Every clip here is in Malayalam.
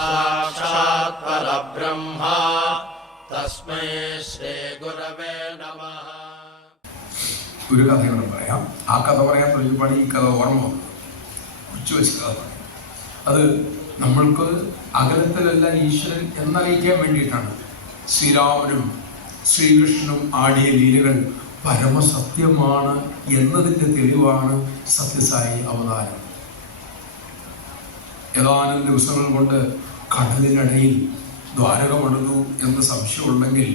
സാക്ഷാത് പരബ്രഹ്മ തസ്മൈ ശ്രീ ഗുരവേ നമഃ. ഒരു കഥയോട് പറയാം. ആ കഥ പറയാൻ തുടങ്ങിയപ്പോൾ ഈ കഥ ഓർമ്മ വന്നു. കുറിച്ച് വെച്ച കഥ പറയാം. അത് നമ്മൾക്ക് അകലത്തിലല്ല ഈശ്വരൻ എന്നറിയിക്കാൻ വേണ്ടിയിട്ടാണ്. ശ്രീരാമനും ശ്രീകൃഷ്ണനും ആടിയ ലീലകൾ പരമസത്യമാണ് എന്നതിൻ്റെ തെളിവാണ് സത്യസായി അവതാരം. ഏതാനും ദിവസങ്ങൾ കൊണ്ട് കടലിനടയിൽ ദ്വാരക പണിതു എന്ന് സംശയമുണ്ടെങ്കിൽ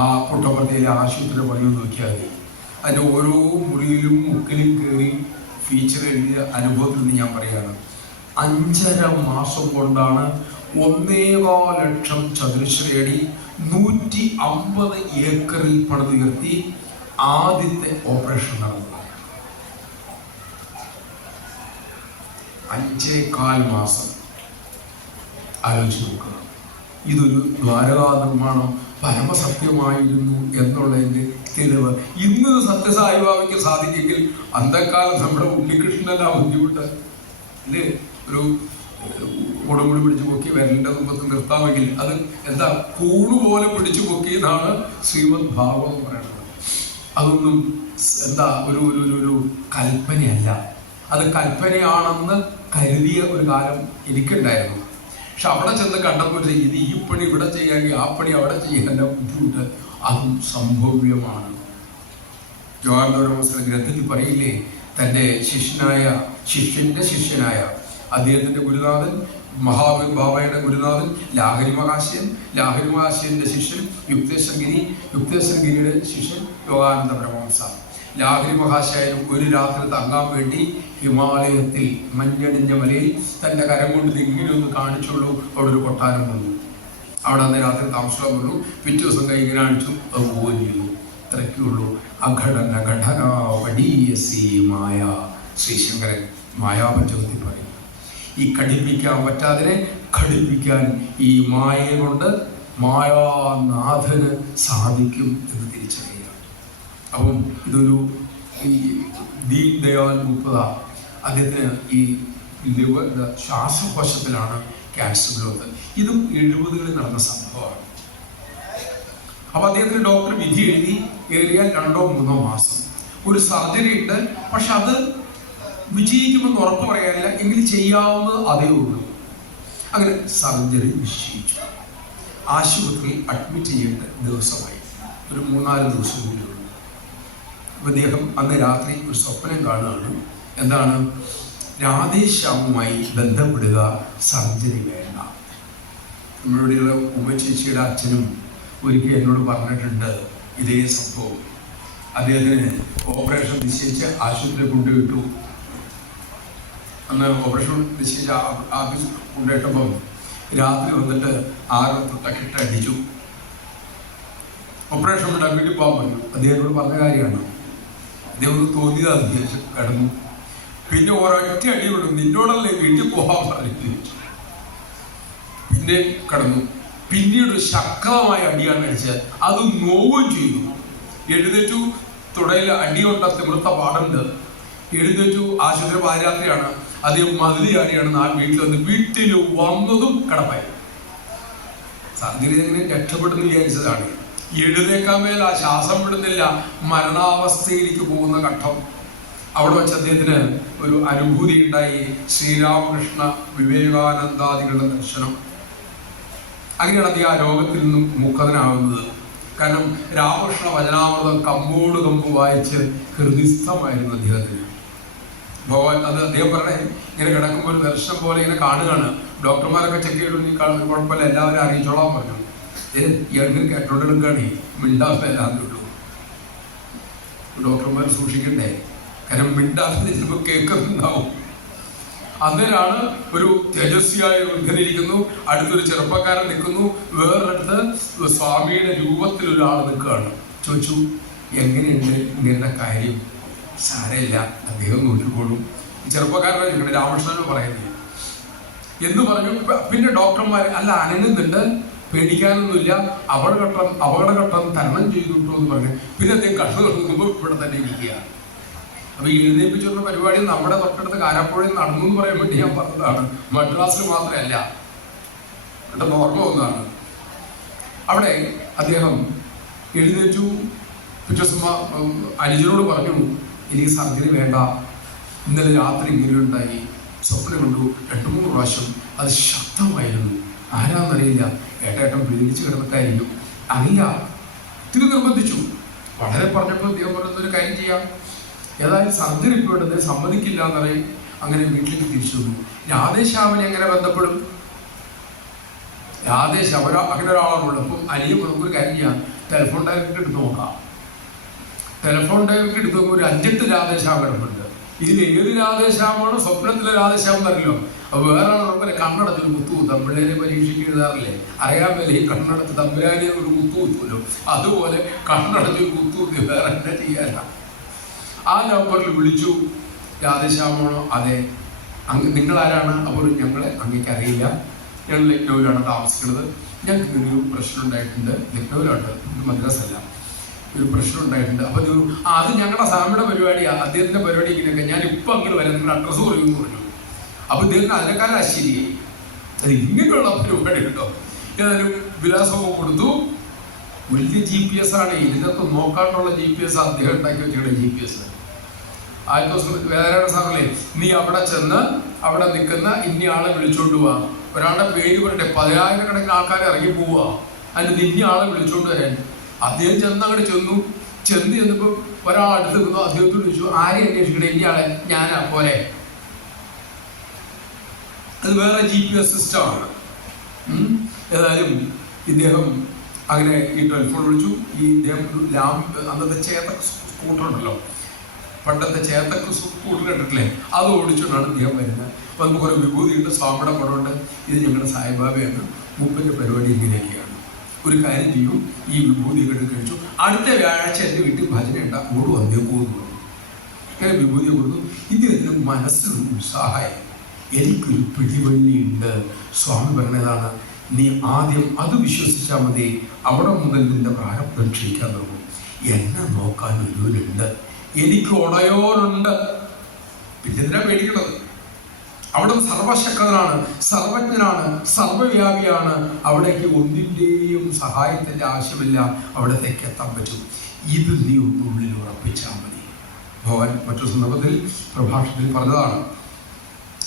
ആ പുട്ടപ്പള്ളിയിലെ ആശുപത്രി പണിയെന്ന് നോക്കിയാൽ മതി. അതിൻ്റെ ഓരോ മുറിയിലും മുക്കിലും കയറി ഫീച്ചർ എഴുതിയ അനുഭവത്തിൽ നിന്ന് ഞാൻ പറയുകയാണ്. 5.5 മാസം കൊണ്ടാണ് 1.25 ലക്ഷം ചതുരശ്രയടി 150 ഏക്കറിൽ പണിതുയർത്തി ആദ്യത്തെ ഓപ്പറേഷൻ നടന്നത്. 5.25 മാസം. ആലോചിച്ച് നോക്കുക. ഇതൊരു ദ്വാരകാ നിർമ്മാണം പരമസത്യമായിരുന്നു എന്നുള്ളതിൻ്റെ തെളിവ്. ഇന്ന് സത്യസായിബാബയ്ക്ക് സാധിക്കെങ്കിൽ അന്തക്കാലം നമ്മുടെ ഉണ്ണികൃഷ്ണനാ ബുദ്ധിമുട്ട് അല്ലേ? ഒരു ഉടമ്പടി പിടിച്ചു പൊക്കി വരലിൻ്റെ മുമ്പത്ത് നിർത്താമെങ്കിൽ അത് എന്താ കൂണുപോലെ പിടിച്ചു പൊക്കിയതാണ് ശ്രീമദ് ഭാഗവതം പറയുന്നത്. അതൊന്നും എന്താ ഒരു കൽപ്പനയല്ല. അത് കൽപ്പനയാണെന്ന് കരുതിയ ഒരു കാലം എനിക്കുണ്ടായിരുന്നു. പക്ഷെ അവിടെ ചെന്ന് കണ്ടപ്പോൾ ഇത് ഈ പണി ഇവിടെ ചെയ്യാമെങ്കിൽ ആ പണി അവിടെ ചെയ്യാൻ ബുദ്ധിമുട്ട്. അതും സംഭവ്യമാണ്. ജവാഹർലാൽ ഗ്രന്ഥത്തിൽ പറയില്ലേ, തൻ്റെ ശിഷ്യൻ്റെ ശിഷ്യനായ അദ്ദേഹത്തിൻ്റെ ഗുരുനാഥൻ മഹാവീർ ബാബയുടെ ഗുരുനാഥൻ ലാഹരി മഹാശയൻ്റെ ശിഷ്യൻ യുക്തേശ്വരഗിരിയുടെ ശിഷ്യൻ യോഗാനന്ദ പരമഹംസ. ലാഹരി മഹാശയനും ഒരു രാത്രി തങ്ങാൻ വേണ്ടി ഹിമാലയത്തിൽ മഞ്ഞണിഞ്ഞ മലയിൽ തൻ്റെ കരം കൊണ്ട് ഇങ്ങനെ ഒന്ന് കാണിച്ചുള്ളൂ. അവിടെ ഒരു കൊട്ടാരം വന്നു. അവിടെ അന്ന് രാത്രി താമസിക്കാൻ വന്നു. പിറ്റേ ദിവസം കൈ കാണിച്ചു. അത് പോവുകയും ചെയ്തു. ഇത്രയ്ക്കുള്ളൂ. അഘടന ഘടനാവടീയസി മായ. ശ്രീശങ്കരൻ മായാപഞ്ചകത്തിൽ പറയും, ഈ കടിപ്പിക്കാൻ പറ്റാതിനെ ഘടിപ്പിക്കാൻ ഈ മായയെ കൊണ്ട് മായാനാഥന് സാധിക്കും എന്ന് തിരിച്ചറിയുക. അപ്പം ഇതൊരു ഈ ദീൻ ദയാൽ ഉപ്പത അദ്ദേഹത്തിന് ഈ ലിവറിൻ്റെ ശ്വാസകോശത്തിലാണ് ക്യാൻസർ ഗ്രോത്ത്. ഇതും 70കളിൽ നടന്ന സംഭവമാണ്. അപ്പോൾ അദ്ദേഹത്തിന് ഡോക്ടർ വിധി എഴുതി ഏറിയാൽ 2-3 മാസം ഒരു സർജറി ഉണ്ട്. പക്ഷെ അത് വിജയിക്കുമെന്ന് ഉറപ്പ് പറയാനില്ല, എങ്കിലും ചെയ്യാവുന്നത് അതേ ഉള്ളൂ. അങ്ങനെ സർജറി നിശ്ചയിച്ചു. ആശുപത്രിയിൽ അഡ്മിറ്റ് ചെയ്യേണ്ട ദിവസമായി. ഒരു 3-4 ദിവസം കൂടി ഉള്ളൂ. അദ്ദേഹം അന്ന് രാത്രി ഒരു സ്വപ്നം കാണുകയാണ്. എന്താണ്? രാധേശ്യാമുമായി ബന്ധപ്പെടുക, സർജറി വേണ്ട. നമ്മളുടെയുള്ള ഉമ്മച്ചേച്ചിയുടെ അച്ഛനും ഒരിക്കൽ എന്നോട് പറഞ്ഞിട്ടുണ്ട് ഇതേ സംഭവം. അദ്ദേഹത്തിന് ഓപ്പറേഷൻ നിശ്ചയിച്ച് ആശുപത്രി കൊണ്ടുവിട്ടു. അന്ന് ഓപ്പറേഷൻ നിശ്ചയിച്ച ആഫീസ് കൊണ്ടുപോയിട്ടപ്പം രാത്രി വന്നിട്ട് 6 തൊട്ടക്കിട്ട് അടിച്ചു. ഓപ്പറേഷൻ കൊണ്ട് അങ്ങോട്ട് പോകാൻ പറഞ്ഞു. അദ്ദേഹത്തോട് പറഞ്ഞ കാര്യമാണ്. അദ്ദേഹം തോന്നിയത് അധ്യക്ഷൻ കിടന്നു. പിന്നെ ഒരൊറ്റ അടി വിടും, നിന്നോടല്ലേ വീട്ടിൽ പോകാൻ പറഞ്ഞു. പിന്നെ കിടന്നു. പിന്നീട് ശക്തമായ അടിയാണ് അടിച്ചത്. അത് നോവും ചെയ്തു. എഴുന്നേറ്റു. തുടയിൽ അടിയുണ്ട തിമിർത്ത പാടുണ്ട്. എഴുന്നേറ്റു. ആശുപത്രി പാതിരാത്രിയാണ്. അദ്ദേഹം മതിലിയാടിയാണ് വീട്ടിൽ വന്ന് വീട്ടിൽ വന്നതും കിടപ്പായി. സർജറി എങ്ങനെ രക്ഷപ്പെടുന്നു വിചാരിച്ചതാണ്. എഴുന്നേക്കാൻ മേൽ ആ ശ്വാസം വിടുന്നില്ല. മരണാവസ്ഥയിലേക്ക് പോകുന്ന ഘട്ടം. അവിടെ വെച്ച് അദ്ദേഹത്തിന് ഒരു അനുഭൂതി ഉണ്ടായി. ശ്രീരാമകൃഷ്ണ വിവേകാനന്ദാദികളുടെ ദർശനം. അങ്ങനെയാണ് അദ്ദേഹം ആ രോഗത്തിൽ നിന്നും മുക്തനാകുന്നത്. കാരണം രാമകൃഷ്ണ വചനാമൃതം കമ്പോട് കമ്പ് വായിച്ച് ഹൃദിസ്ഥമായിരുന്നു അദ്ദേഹത്തിന്. ഭഗവാൻ അത് അദ്ദേഹം പറഞ്ഞേ, ഇങ്ങനെ കിടക്കുമ്പോൾ ഒരു ദർശനം പോലെ ഇങ്ങനെ കാണുകയാണ്. ഡോക്ടർമാരൊക്കെ ചെക്ക് ചെയ്തു, നീ കാണുന്ന കുഴപ്പമില്ല, എല്ലാവരും അറിയിച്ചോളാൻ പറഞ്ഞു. ഇയാൾക്ക് കേട്ടോണ്ടെടുക്കുകയാണ്, മിണ്ടാത്തല്ലാന്നുള്ളൂ. ഡോക്ടർമാർ സൂക്ഷിക്കണ്ടേ, കാരണം മിണ്ടാത്ത ചിലപ്പോൾ കേൾക്കുന്നുണ്ടാവും. അന്നേരമാണ് ഒരു തേജസ്വിയായ വൃദ്ധനിരിക്കുന്നു, അടുത്തൊരു ചെറുപ്പക്കാരൻ നിൽക്കുന്നു, വേറൊരിടത്ത് സ്വാമിയുടെ രൂപത്തിൽ ഒരാൾ നിൽക്കുകയാണ്. ചോദിച്ചു, എങ്ങനെയുണ്ട് ഇങ്ങനെ കാര്യം? സാരമില്ല, അദ്ദേഹം നോക്കിക്കോളും. ചെറുപ്പക്കാരനെ ചോദിക്കട്ടെ, രാമകൃഷ്ണനോട് പറയുന്നത് എന്ന് പറഞ്ഞു. പിന്നെ ഡോക്ടർമാർ അല്ല അനങ്ങുന്നുണ്ട്, പേടിക്കാനൊന്നുമില്ല, അപകടഘട്ടം തരണം ചെയ്തിട്ടു എന്ന് പറഞ്ഞു. പിന്നെ അദ്ദേഹം കണ്ണു തുറക്കുമ്പോൾ ഇവിടെ തന്നെ ഇരിക്കുക. അപ്പൊ ഈ എഴുന്നേൽപ്പിച്ചുള്ള പരിപാടി നമ്മുടെ തൊട്ടടുത്ത് കാരാപ്പുഴയിൽ നടന്നു എന്ന് പറയാൻ വേണ്ടി ഞാൻ പറഞ്ഞതാണ്. മദ്രാസിൽ മാത്രമല്ല, പെട്ടെന്ന് ഓർമ്മ ഒന്നാണ്. അവിടെ അദ്ദേഹം എഴുന്നേറ്റു. പിറ്റേ അനുജനോട് പറഞ്ഞു, എനിക്ക് സർജറി വേണ്ട, ഇന്നലെ രാത്രി ഇങ്ങനെ ഉണ്ടായി, സ്വപ്നം കണ്ടു 2-3 പ്രാവശ്യം, അത് ശക്തമായിരുന്നു, ആരാന്നറിയില്ല, ഏട്ടേട്ടൻ പേടിച്ച് കിടന്നിട്ടായിരിക്കും, അറിയില്ല. ഒത്തിരി നിർബന്ധിച്ചു. വളരെ പറഞ്ഞപ്പോൾ അദ്ദേഹം പറയുന്നൊരു കാര്യം ചെയ്യാം, ഏതായാലും സർജറി ഇപ്പോൾ ഉണ്ടെന്ന് സമ്മതിക്കില്ല എന്നറിയും. അങ്ങനെ വീട്ടിലേക്ക് തിരിച്ചു വന്നു. രാധേശ്യാമിനെ എങ്ങനെ ബന്ധപ്പെടും? രാധേശ്യാം അങ്ങനെ ഒരാളാണുള്ളത്. അപ്പം അനിയും നമുക്കൊരു കാര്യം ചെയ്യാം, ടെലിഫോൺ ഡയറക്റ്റ് എടുത്ത് നോക്കാം. ടെലിഫോൺ ഡയറക്റ്റ് എടുത്ത് നോക്കുമ്പോൾ ഒരു 5-8 രാധേശ്യാം കിടപ്പുണ്ട്. ഇതിൽ ഏത് രാധേശ്യാമാണോ സ്വപ്നത്തിലെ രാധേശ്യാം എന്നറിയില്ലോ. അപ്പൊ വേറെ നമുക്കല്ലേ കണ്ണടച്ചൊരു കുത്തു തമ്പിളേനെ പരീക്ഷയ്ക്ക് എഴുതാറില്ലേ, അറിയാൻ മേലെ ഈ കണ്ണടച്ച് തമ്പുരാനെ ഒരു കുത്തു കുത്തുമല്ലോ, അതുപോലെ കണ്ണടച്ചൊരു കുത്തു വേറെ എന്താ ചെയ്യാന. ആ നമ്പറിൽ വിളിച്ചു, രാധേശ്യാമാണോ? അതെ. നിങ്ങളാരാണ്? അപ്പോൾ ഞങ്ങളെ അങ്ങേക്ക് അറിയില്ല, ഞങ്ങൾ ലക്നൌവിലാണ് താമസിക്കുന്നത്, ഞങ്ങൾക്ക് ഒരു പ്രശ്നം ഉണ്ടായിട്ടുണ്ട്. ലക്നൌവിലാണ്, മദ്രാസല്ല. ഒരു പ്രശ്നം ഉണ്ടായിട്ടുണ്ട്. അപ്പൊ അത് ഞങ്ങളുടെ സ്വാമിയുടെ പരിപാടിയാണ്, അദ്ദേഹത്തിന്റെ പരിപാടി ഇങ്ങനെയൊക്കെ, ഞാൻ ഇപ്പൊ അങ്ങോട്ട് വരാം, നിങ്ങളുടെ അഡ്രസ്സ് പറയുമെന്ന് പറഞ്ഞു. അപ്പൊ ഇദ്ദേഹത്തിന് അതിനേക്കാളും ആശ്ചര്യം, അത് ഇങ്ങനെയുള്ള പരിപാടി കേട്ടോ. ഏതായാലും വിലാസമൊക്കെ കൊടുത്തു. വലിയ GPS ആണ്, ഇതിനകത്ത് നോക്കാനുള്ള GPS അദ്ദേഹം ഉണ്ടാക്കി വെച്ചിട്ട് GPS. ആദ്യ ദിവസം വേറെ സാറല്ലേ, നീ അവിടെ ചെന്ന് അവിടെ നിൽക്കുന്ന ഇന്നയാളെ വിളിച്ചോണ്ട് പോവാ, ഒരാളുടെ പേര് പറയട്ടെ, 10,000-കണക്കിന് ആൾക്കാരെ ഇറങ്ങി പോവാ, അതിന് ഇന്നയാളെ വിളിച്ചോണ്ട് വരാൻ. അദ്ദേഹം അങ്ങോട്ട് ചെന്നപ്പോ ഒരാൾ അടുത്ത് നിന്നു. അദ്ദേഹത്തോട് ചോദിച്ചു, ആരെ അന്വേഷിക്കണേ? ഇന്നയാളെ. ഞാനാ, പോലെ. അത് വേറെ GPS സിസ്റ്റമാണ്. ഏതായാലും ഇദ്ദേഹം അങ്ങനെ ഈ ടെലിഫോൺ വിളിച്ചു. ഈ ഇദ്ദേഹം അന്നത്തെ ചേതക് സ്കൂട്ടർ ഉണ്ടല്ലോ, പണ്ടത്തെ ചേതക് സ്കൂട്ടർ കണ്ടിട്ടില്ലേ, അത് ഓടിച്ചുകൊണ്ടാണ് ഇദ്ദേഹം വരുന്നത്. അപ്പൊ നമുക്ക് കുറെ വിഭൂതിയുണ്ട്, സ്വാമിയുടെ പടമുണ്ട്, ഇത് ഞങ്ങളുടെ സായിബാബയാണ്, മുമ്പിന്റെ പരിപാടി ഇങ്ങനെയൊക്കെയാണ്. ഒരു കാര്യം ചെയ്യും, ഈ വിഭൂതി കെട്ടി കഴിച്ചു, അടുത്ത വ്യാഴാഴ്ച എൻ്റെ വീട്ടിൽ ഭജന ഉണ്ടാക്കുമ്പോൾ വന്നേ പോകുന്നു. ഇങ്ങനെ വിഭൂതി കൊടുത്തു. ഇദ്ദേഹത്തിന് മനസ്സിൽ ഉത്സാഹമായി, എനിക്കൊരു പിടിവള്ളിയുണ്ട്. സ്വാമി പറഞ്ഞതാണ്, നീ ആദ്യം അത് വിശ്വസിച്ചാൽ മതി, അവിടെ മുതൽ നിന്റെ പ്രാരബ്ധം ക്ഷയിക്കാൻ തുടങ്ങും. എന്നെ നോക്കാൻ ഒരുവനുണ്ട്, എനിക്ക് ഉടയോനുണ്ട്. പിന്നെ എന്തിനാ പേടിക്കണത്? അവിടെ സർവശക്തനാണ്, സർവജ്ഞനാണ്, സർവവ്യാപിയാണ്. അവിടേക്ക് ഒന്നിൻ്റെയും സഹായത്തിന്റെ ആവശ്യമില്ല, അവിടത്തേക്ക് എത്താൻ പറ്റും. ഇത് നീ ഒന്നുള്ളിൽ ഉറപ്പിച്ചാൽ മതി. ഭഗവാൻ മറ്റൊരു സന്ദർഭത്തിൽ പ്രഭാഷണത്തിൽ പറഞ്ഞതാണ്.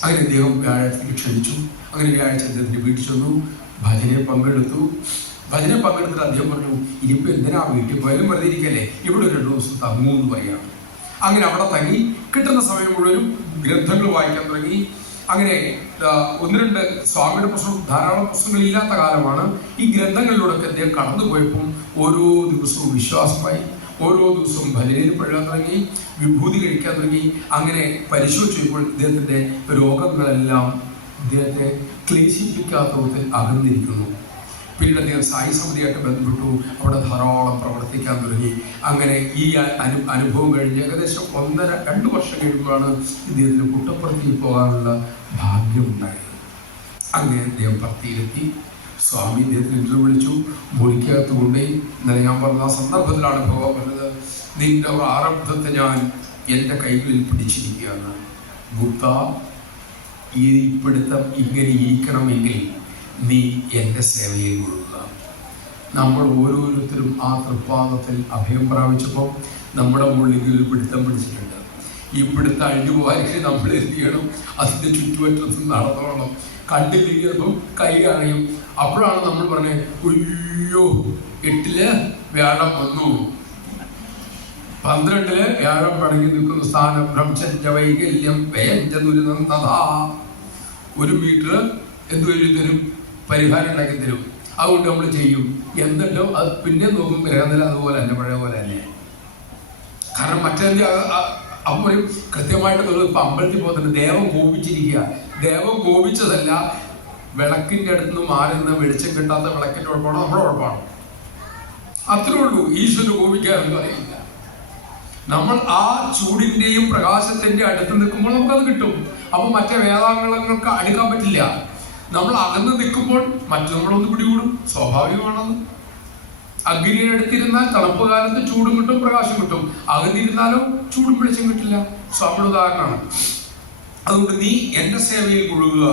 അങ്ങനെ അദ്ദേഹം വ്യാഴാഴ്ചയ്ക്ക് ക്ഷണിച്ചു. അങ്ങനെ വ്യാഴാഴ്ച അദ്ദേഹത്തിന്റെ വീട്ടിൽ ചെന്നു, ഭജനയെ പങ്കെടുത്തു. ഭജനയെ പങ്കെടുത്തിട്ട് അദ്ദേഹം പറഞ്ഞു, ഇനിയിപ്പോൾ എന്തിനാ വീട്ടിൽ പോയാലും വെറുതെ ഇരിക്കല്ലേ, ഇവിടെ 2 ദിവസം തങ്ങൂ എന്ന് പറയാണ്. അങ്ങനെ അവിടെ തങ്ങി കിട്ടുന്ന സമയം മുഴുവനും ഗ്രന്ഥങ്ങൾ വായിക്കാൻ തുടങ്ങി. അങ്ങനെ 1-2 സ്വാമിയുടെ പുസ്തകം, ധാരാളം പുസ്തകങ്ങളില്ലാത്ത കാലമാണ്. ഈ ഗ്രന്ഥങ്ങളിലൂടെയൊക്കെ അദ്ദേഹം കടന്നുപോയപ്പം ഓരോ ദിവസവും വിശ്വാസമായി, ഓരോ ദിവസവും ഭജനയിൽ പെടാൻ തുടങ്ങി, വിഭൂതി കഴിക്കാൻ തുടങ്ങി. അങ്ങനെ പരിശോധിച്ചപ്പോൾ ഇദ്ദേഹത്തിന്റെ രോഗങ്ങളെല്ലാം ഇദ്ദേഹത്തെ ക്ലേശിപ്പിക്കാത്ത വിധത്തിൽ അകന്നിരിക്കുന്നു. പിന്നീട് അദ്ദേഹം സായി സമിതിയായിട്ട് ബന്ധപ്പെട്ടു, അവിടെ ധാരാളം പ്രവർത്തിക്കാൻ തുടങ്ങി. അങ്ങനെ ഈ അനുഭവം കഴിഞ്ഞ് ഏകദേശം 1.5-2 വർഷം കഴിയുമ്പോഴാണ് ഇദ്ദേഹത്തിന് പുട്ടപ്പുറത്തിൽ പോകാനുള്ള ഭാഗ്യമുണ്ടായത്. അങ്ങനെ അദ്ദേഹം പർത്തിയിലെത്തി. സ്വാമി ഇദ്ദേഹത്തിന് ഇന്റർവ്യൂ വിളിച്ചു, മുറിക്കകത്ത് കൊണ്ടുപോയി. ഇന്നലെ ഞാൻ പറഞ്ഞ ആ സന്ദർഭത്തിലാണ് ഭഗവാൻ പറഞ്ഞത്, നിന്റെ പ്രാരബ്ധത്തെ ഞാൻ എൻ്റെ കൈകളിൽ പിടിച്ചിരിക്കുകയാണ്. ഗുപ്ത, ഈ പിടുത്തം ഇങ്ങനെ ഇരിക്കണമെങ്കിൽ നീ എൻ്റെ സേവയിൽ കൊടുക്കുക. നമ്മൾ ഓരോരുത്തരും ആ തൃപ്പാദത്തിൽ അഭയം പ്രാപിച്ചപ്പോൾ നമ്മുടെ മുള്ളിൽ പിടുത്തം പിടിച്ചിട്ടുണ്ട്. ഈ പിടുത്തം അഴിഞ്ഞു പോകാൻ നമ്മൾ എന്ത് ചെയ്യണം? അതിൻ്റെ ചുറ്റുപറ്റത്ത് നടന്നോളണം. കണ്ടില്ലെങ്കിൽ കൈ അറിയും. അപ്പോഴാണ് നമ്മൾ പറഞ്ഞത്, അയ്യോ 8-ല് വ്യാഴം വന്നു, 12-ല് വ്യാഴം പടങ്ങി നിൽക്കുന്ന സ്ഥാനം, ഭ്രംശ വൈകല്യം വ്യയഞ്ച ദുരിതം തഥാ. 1 മീറ്റർ എന്ത് വഴി തരും? പരിഹാരം ഉണ്ടാക്കി തരും. അതുകൊണ്ട് നമ്മൾ ചെയ്യും. എന്നിട്ടോ അത് പിന്നെ നോക്കും, ഗ്രഹനില അതുപോലെ തന്നെ, പഴയ പോലെ തന്നെ. കാരണം മറ്റേ അപ്പോൾ കൃത്യമായിട്ട് ഇപ്പം അമ്പലത്തിൽ പോകുന്നുണ്ട്, ദേവം കോപിച്ചിരിക്കുക. ദേവം കോപിച്ചതല്ല, വിളക്കിന്റെ അടുത്ത് നിന്ന് മാറി നിന്ന് വെളിച്ചം കിട്ടാത്ത വിളക്കിന്റെ കുഴപ്പമാണോ നമ്മുടെ കുഴപ്പമാണോ? അത്രേ ഉള്ളൂ. ഈശ്വരന് കോപിക്കാറൊന്നും അറിയില്ല. നമ്മൾ ആ ചൂടിന്റെയും പ്രകാശത്തിന്റെ അടുത്ത് നിൽക്കുമ്പോൾ നമുക്കത് കിട്ടും. അപ്പൊ മറ്റേ വേദാംഗങ്ങൾക്ക് അടുക്കാൻ പറ്റില്ല. നമ്മൾ അകന്ന് നിൽക്കുമ്പോൾ മറ്റു നമ്മളൊന്ന് പിടികൂടും, സ്വാഭാവികമാണത്. അഗ്നിയുടെ അടുത്തിരുന്നാൽ തണുപ്പ് കാലത്ത് ചൂടും കിട്ടും, പ്രകാശം കിട്ടും. അകന്നിരുന്നാലോ ചൂടും വെളിച്ചം കിട്ടില്ല. സ്വാമിയുടെ ഉദാഹരണമാണ്. അതുകൊണ്ട് നീ എന്റെ സേവയിൽ മുഴുകുക.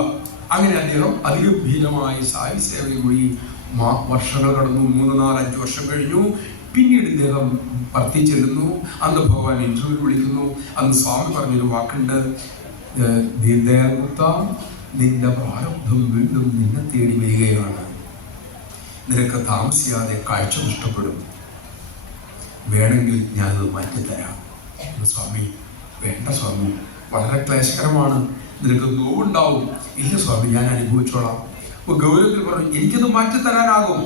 അങ്ങനെ അദ്ദേഹം അതിഗംഭീരമായി സായി സേവയിൽ മുഴുകി. വർഷങ്ങൾ കടന്നു. 3, 4, 5 വർഷം കഴിഞ്ഞു. പിന്നീട് ഇദ്ദേഹം ഭർത്തി ചെല്ലുന്നു. അന്ന് ഭഗവാൻ ഇന്റർവ്യൂ വിളിക്കുന്നു. അന്ന് സ്വാമി പറഞ്ഞൊരു വാക്കുണ്ട്, ദീൻദയാൽ ഗുപ്ത, നിന്റെ പ്രാരബ്ധം വീണ്ടും നിന്നെ തേടി വരികയാണ്. നിനക്ക് താമസിയാതെ കാഴ്ച നഷ്ടപ്പെടും. വേണമെങ്കിൽ ഞാനത് മാറ്റിത്തരാം. സ്വാമി, വേണ്ട സ്വാമി, വളരെ ക്ലേശകരമാണ്, നിനക്ക് നോവുണ്ടാവും. ഇല്ല സ്വാമി, ഞാൻ അനുഭവിച്ചോളാം. അപ്പൊ ഗൗരവത്തിൽ പറഞ്ഞു, എനിക്കത് മാറ്റിത്തരാനാകും,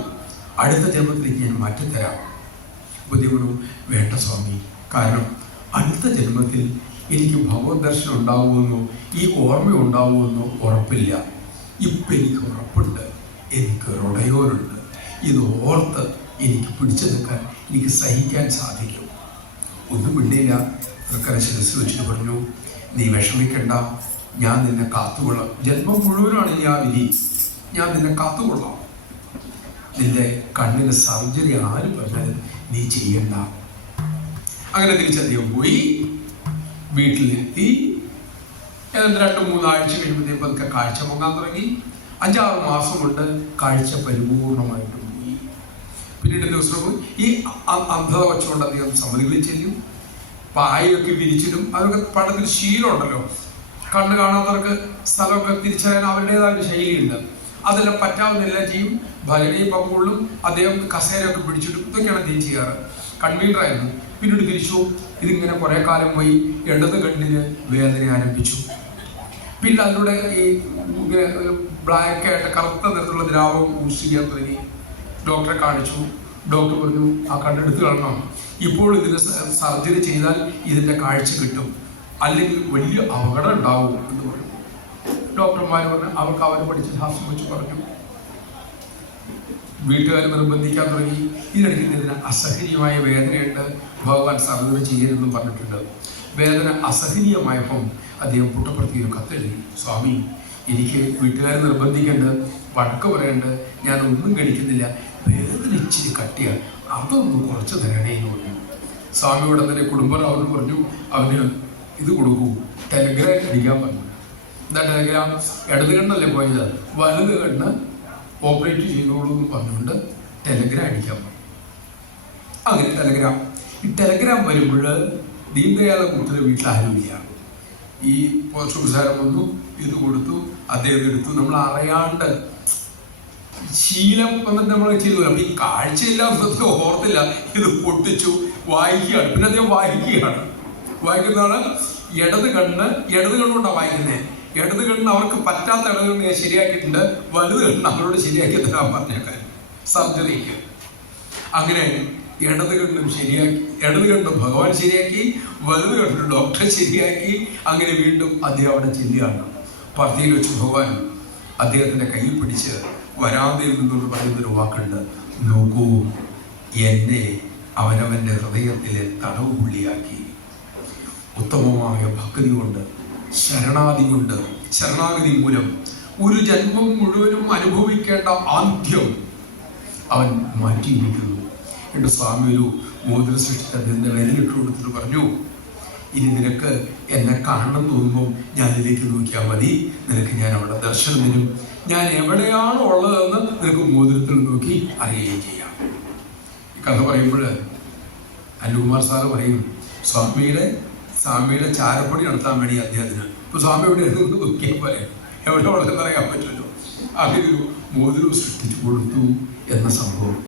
അടുത്ത ജന്മത്തിലേക്ക് ഞാൻ മാറ്റിത്തരാം. ബുദ്ധിമുട്ടും വേണ്ട സ്വാമി, കാരണം അടുത്ത ജന്മത്തിൽ എനിക്ക് ഭഗവത് ദർശനം ഉണ്ടാവുമെന്നോ ഈ ഓർമ്മ ഉണ്ടാവുമെന്നോ ഉറപ്പില്ല. ഇപ്പം എനിക്ക് ഉറപ്പുണ്ട്, എനിക്ക് ഹൃദയോരുണ്ട്. ഇത് ഓർത്ത് എനിക്ക് പിടിച്ചു നിൽക്കാൻ, എനിക്ക് സഹിക്കാൻ സാധിക്കും. ഒന്നും മിണ്ടില്ല. തൃക്കര ശിരസ് വെച്ചിട്ട് പറഞ്ഞു, നീ വിഷമിക്കണ്ട, ഞാൻ നിന്നെ കാത്തുകൊള്ളാം. ജന്മം മുഴുവനാണ് ഇനി ആ വിധി. ഞാൻ നിന്നെ കാത്തുകൊള്ളാം. നിന്റെ കണ്ണിന് സർജറി ആര് പറഞ്ഞാലും നീ ചെയ്യണ്ട. അങ്ങനെ തിരിച്ചധികം പോയി വീട്ടിലെത്തി. 2-3 ആഴ്ച കഴിയുമ്പോഴത്തേക്ക് കാഴ്ച പൊങ്ങാൻ തുടങ്ങി. 5-6 മാസം കൊണ്ട് കാഴ്ച പരിപൂർണമായിട്ട് പോയി. പിന്നീട് ദിവസം ഈ അന്ധത വെച്ചുകൊണ്ട് അദ്ദേഹം സമിതികളിൽ ചെല്ലും. പായൊക്കെ വിരിച്ചിടും. അതൊക്കെ പണ്ടത്തിൽ ശീലമുണ്ടല്ലോ. കണ്ണ് കാണാത്തവർക്ക് സ്ഥലമൊക്കെ തിരിച്ചറിയാൻ അവരുടേതായ ഒരു ശൈലിയുണ്ട്. അതെല്ലാം പറ്റാവുന്നെല്ലാം ചെയ്യും. ഭജനയും പങ്കുകൊള്ളും. അദ്ദേഹം കസേരയൊക്കെ പിടിച്ചിടും. ഇതൊക്കെയാണ് അദ്ദേഹം ചെയ്യാറ്. കൺവീനറായിരുന്നു. പിന്നീട് തിരിച്ചു. ഇതിങ്ങനെ കുറെ കാലം പോയി. ഇടത് കണ്ണിന് വേദന ആരംഭിച്ചു. പിന്നെ അതിലൂടെ ഈ ബ്ലാക്കായിട്ട് കറുത്ത നിറത്തിലുള്ള ദ്രാവകം യൂസ് ചെയ്യാൻ തുടങ്ങി. ഡോക്ടറെ കാണിച്ചു. ഡോക്ടർ പറഞ്ഞു, ആ കണ്ണെടുത്ത് കളയണം. ഇപ്പോൾ ഇതിന് സർജറി ചെയ്താൽ ഇതിന്റെ കാഴ്ച കിട്ടും, അല്ലെങ്കിൽ വലിയ അപകടം ഉണ്ടാവും എന്ന് പറഞ്ഞു. ഡോക്ടർമാർ പറഞ്ഞു, അവർക്ക് അവർ പഠിച്ച ശാസ്ത്രം വെച്ച് പറഞ്ഞു. വീട്ടുകാർ നിർബന്ധിക്കാൻ തുടങ്ങി. ഇതിനിടയ്ക്ക് ഇതിന് അസഹനീയമായ വേദനയുണ്ട്, ഭഗവാൻ സർജറി ചെയ്യരുതെന്നും പറഞ്ഞിട്ടുണ്ട്. വേദന അസഹനീയമായപ്പം അദ്ദേഹം പുട്ടപ്പുറത്തി ഒരു കത്തെഴുതി, സ്വാമി, എനിക്ക് വീട്ടുകാർ നിർബന്ധിക്കേണ്ട, വഴക്ക് പറയേണ്ട, ഞാൻ ഒന്നും കഴിക്കുന്നില്ല, വേദന ഇച്ചിരി കട്ടിയാണ്, അതൊന്നും കുറച്ച് തരണേ എന്ന് പറഞ്ഞു. സ്വാമിയോട് തന്നെ കുടുംബറാവോട് പറഞ്ഞു, അവന് ഇത് കൊടുക്കൂ, ടെലഗ്രാം അടിക്കാൻ പറഞ്ഞു. എന്താ ടെലഗ്രാം? ഇടത് കണ്ണല്ലേ പോയത്, വലത് കണ്ണ് ഓപ്പറേറ്റ് ചെയ്തോളൂ എന്ന് പറഞ്ഞുകൊണ്ട് ടെലഗ്രാം അടിക്കാൻ പറഞ്ഞു. അങ്ങനെ ഈ ടെലഗ്രാം വരുമ്പോൾ ദീൻദയാൽ ഗുപ്തയുടെ വീട്ടിൽ ആരുമില്ല. ഈ പോഷകാരം വന്നു, ഇത് കൊടുത്തു, അദ്ദേഹം എടുത്തു. നമ്മൾ അറിയാണ്ട് ശീലം വന്നിട്ട് നമ്മൾ ചെയ്തു. അപ്പൊ ഈ കാഴ്ചയില്ലാത്ത ഓർത്തില്ല, ഇത് പൊട്ടിച്ചു, വായിക്കുകയാണ്. പിന്നെ അദ്ദേഹം വായിക്കുന്നതാണ്. ഇടത് കണ്ണുകൊണ്ടാണ് വായിക്കുന്നത്. ഇടത് കണ്ണ് അവർക്ക് പറ്റാത്ത ഇടത് കണ്ണ് ഞാൻ ശരിയാക്കിയിട്ടുണ്ട്, വലുത് കണ്ണ് അവരോട് ശരിയാക്കി തരാൻ പറഞ്ഞേക്കാൻ സർജറിക്ക്. അങ്ങനെ ഇടത് കണ്ണും ശരിയാക്കി, ഇടത് കണ്ണും ഭഗവാൻ ശരിയാക്കി, വലുത് കണ്ണും ഡോക്ടറെ ശരിയാക്കി. അങ്ങനെ വീണ്ടും അദ്ദേഹം അവിടെ ചെല്ലുകയാണ്. പർത്തിയിൽ വെച്ച് ഭഗവാൻ അദ്ദേഹത്തിന്റെ കയ്യിൽ പിടിച്ച് വരാന്തയിൽ നിന്നോട് പറയുന്നൊരു വാക്കുണ്ട്, നോക്കൂ, എന്നെ അവനവന്റെ ഹൃദയത്തിലെ തടവുപുള്ളിയാക്കി. ഉത്തമമായ ഭക്തി കൊണ്ട്, ശരണാഗതി മൂലം ഒരു ജന്മം മുഴുവനും അനുഭവിക്കേണ്ട ആദ്യം അവൻ മാറ്റിയിരിക്കുന്നു. എന്റെ സ്വാമി ഒരു മോതിര സൃഷ്ടിച്ച് അതിന്റെ വിലയിട്ട് കൊടുത്തിട്ട് പറഞ്ഞു, ഇനി നിനക്ക് എന്നെ കാണണം തോന്നുമ്പോൾ ഞാൻ ഇതിലേക്ക് നോക്കിയാൽ മതി, നിനക്ക് ഞാൻ അവിടെ ദർശനം തരും, ഞാൻ എവിടെയാണോ ഉള്ളതെന്ന് നിനക്ക് മോതിരത്തിൽ നോക്കി അറിയുകയും ചെയ്യാം. ഈ കഥ പറയുമ്പോൾ അനിൽകുമാർ സാറ് പറയും, സ്വാമിയുടെ ചാരപ്പൊടി നടത്താൻ വേണ്ടി അദ്ദേഹത്തിന്. ഇപ്പൊ സ്വാമി എവിടെ നോക്കിയാൽ പറയാം, എവിടെ ഉള്ളതെന്ന് അറിയാൻ പറ്റുമല്ലോ. അതിനൊരു മോതിരം സൃഷ്ടിച്ചു കൊടുത്തു എന്ന സംഭവം